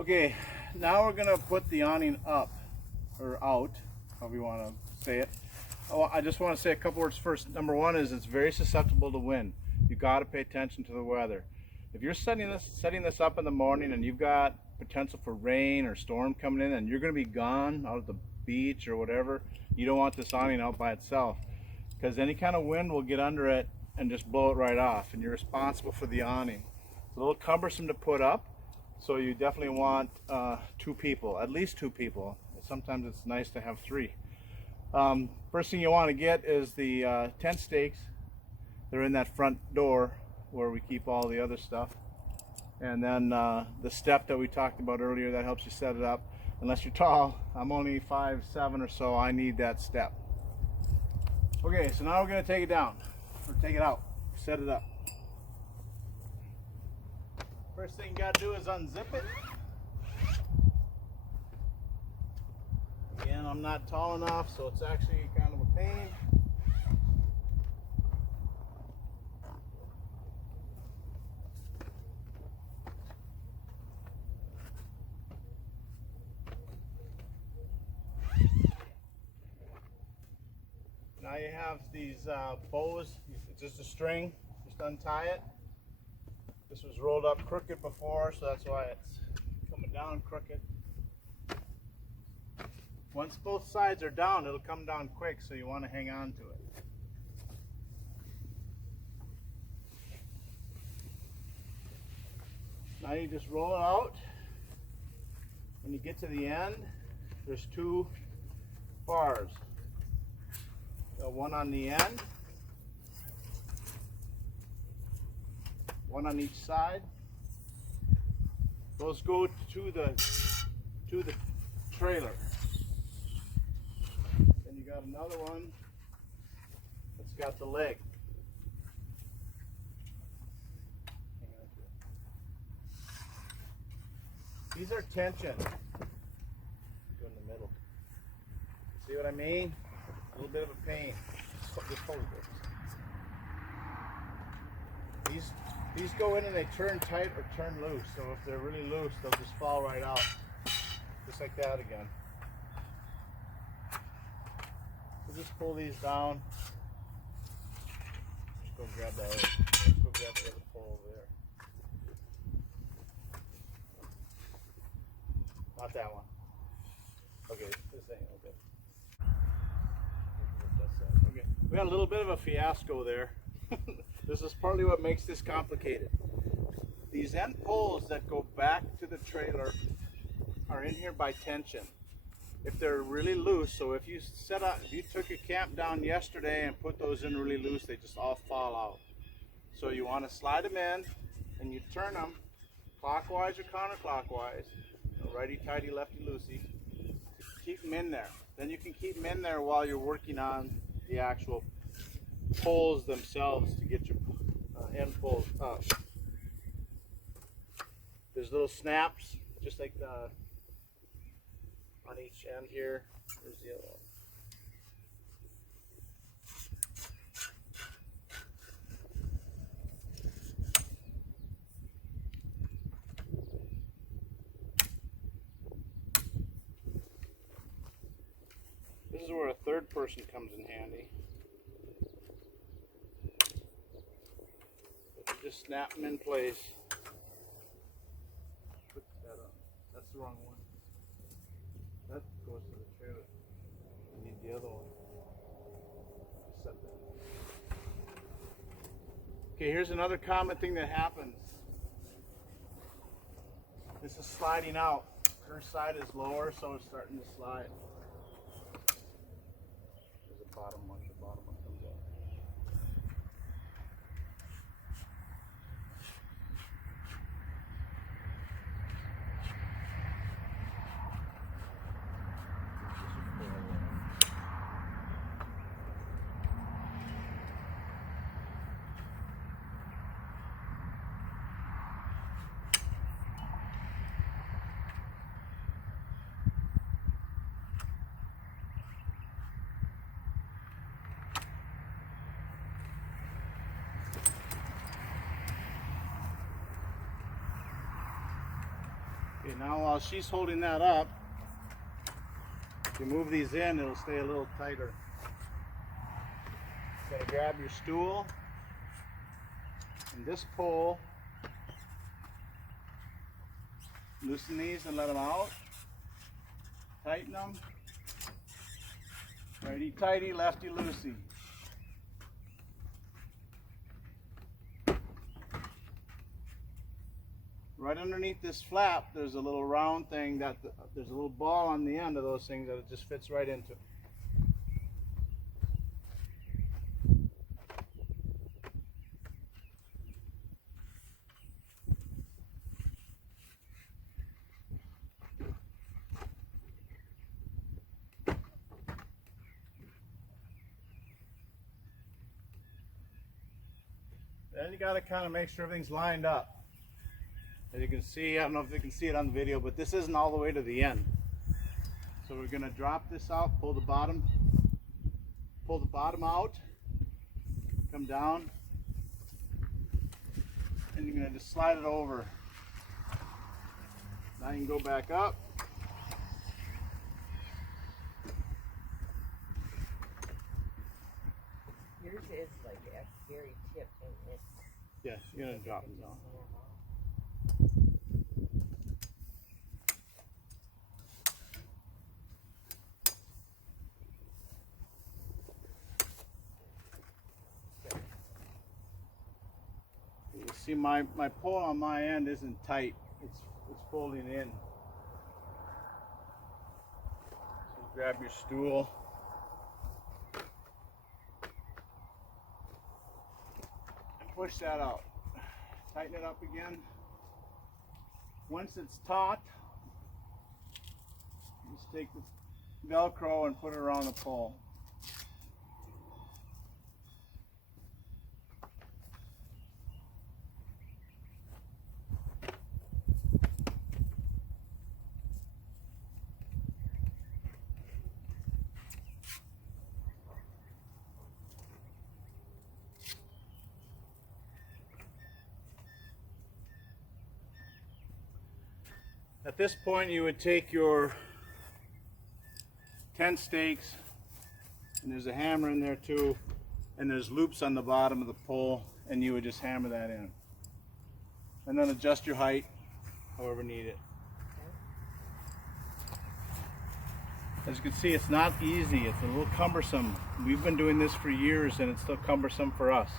Okay, now we're gonna put the awning up, or out, however you want to say it. Oh, I just want to say a couple words first. Number one is it's very susceptible to wind. You got to pay attention to the weather. If you're setting this up in the morning and you've got potential for rain or storm coming in and you're going to be gone out at the beach or whatever, you don't want this awning out by itself, because any kind of wind will get under it and just blow it right off, and you're responsible for the awning. It's a little cumbersome to put up, so you definitely want two people, at least two people. Sometimes it's nice to have three. First thing you want to get is the tent stakes. They're in that front door where we keep all the other stuff. And then the step that we talked about earlier, that helps you set it up. Unless you're tall, I'm only 5'7" or so, I need that step. Okay, so now we're going to take it down, or take it out, set it up. First thing you got to do is unzip it. Again, I'm not tall enough, so it's actually kind of a pain. Now you have these bows, it's just a string, just untie it. This was rolled up crooked before, so that's why it's coming down crooked. Once both sides are down, it'll come down quick, so you want to hang on to it. Now you just roll it out. When you get to the end, there's two bars. One on the end, one on each side. Those go to the trailer. Then you got another one that's got the leg. These are tension. Go in the middle. See what I mean? A little bit of a pain. Just hold this. These go in and they turn tight or turn loose. So if they're really loose, they'll just fall right out. Just like that again. So just pull these down. Just go grab that. Let's go grab the other pole over there. Not that one. Okay, this thing. Okay. Okay, we got a little bit of a fiasco there. This is partly what makes this complicated. These end poles that go back to the trailer are in here by tension. If they're really loose, so if you took your camp down yesterday and put those in really loose, they just all fall out. So you want to slide them in and you turn them clockwise or counterclockwise, righty-tighty, lefty-loosey, keep them in there. Then you can keep them in there while you're working on the actual poles themselves to get your end poles up. There's little snaps, just like on each end here. There's the other one. This is where a third person comes in handy. Just snap them in place. Put that up. That's the wrong one. That goes to the trailer. I need the other one. Just set that. Okay, here's another common thing that happens. This is sliding out. Her side is lower, so it's starting to slide. There's a bottom one. The bottom one comes out. Okay, now while she's holding that up, if you move these in, it'll stay a little tighter. You gotta grab your stool and this pole, loosen these and let them out, tighten them, righty tighty, lefty loosey. Right underneath this flap, there's a little round thing that there's a little ball on the end of those things that it just fits right into. Then you got to kind of make sure everything's lined up. As you can see, I don't know if you can see it on the video, but this isn't all the way to the end. So we're going to drop this out, pull the bottom out, come down, and you're going to just slide it over. Now you can go back up. Yours is like a very tip and it's... Yes, you're going to drop it down. You see my pole on my end isn't tight. It's folding in. So grab your stool. And push that out. Tighten it up again. Once it's taut, just take the Velcro and put it around the pole. At this point, you would take your tent stakes, and there's a hammer in there too, and there's loops on the bottom of the pole, and you would just hammer that in. And then adjust your height however needed. As you can see, it's not easy. It's a little cumbersome. We've been doing this for years, and it's still cumbersome for us.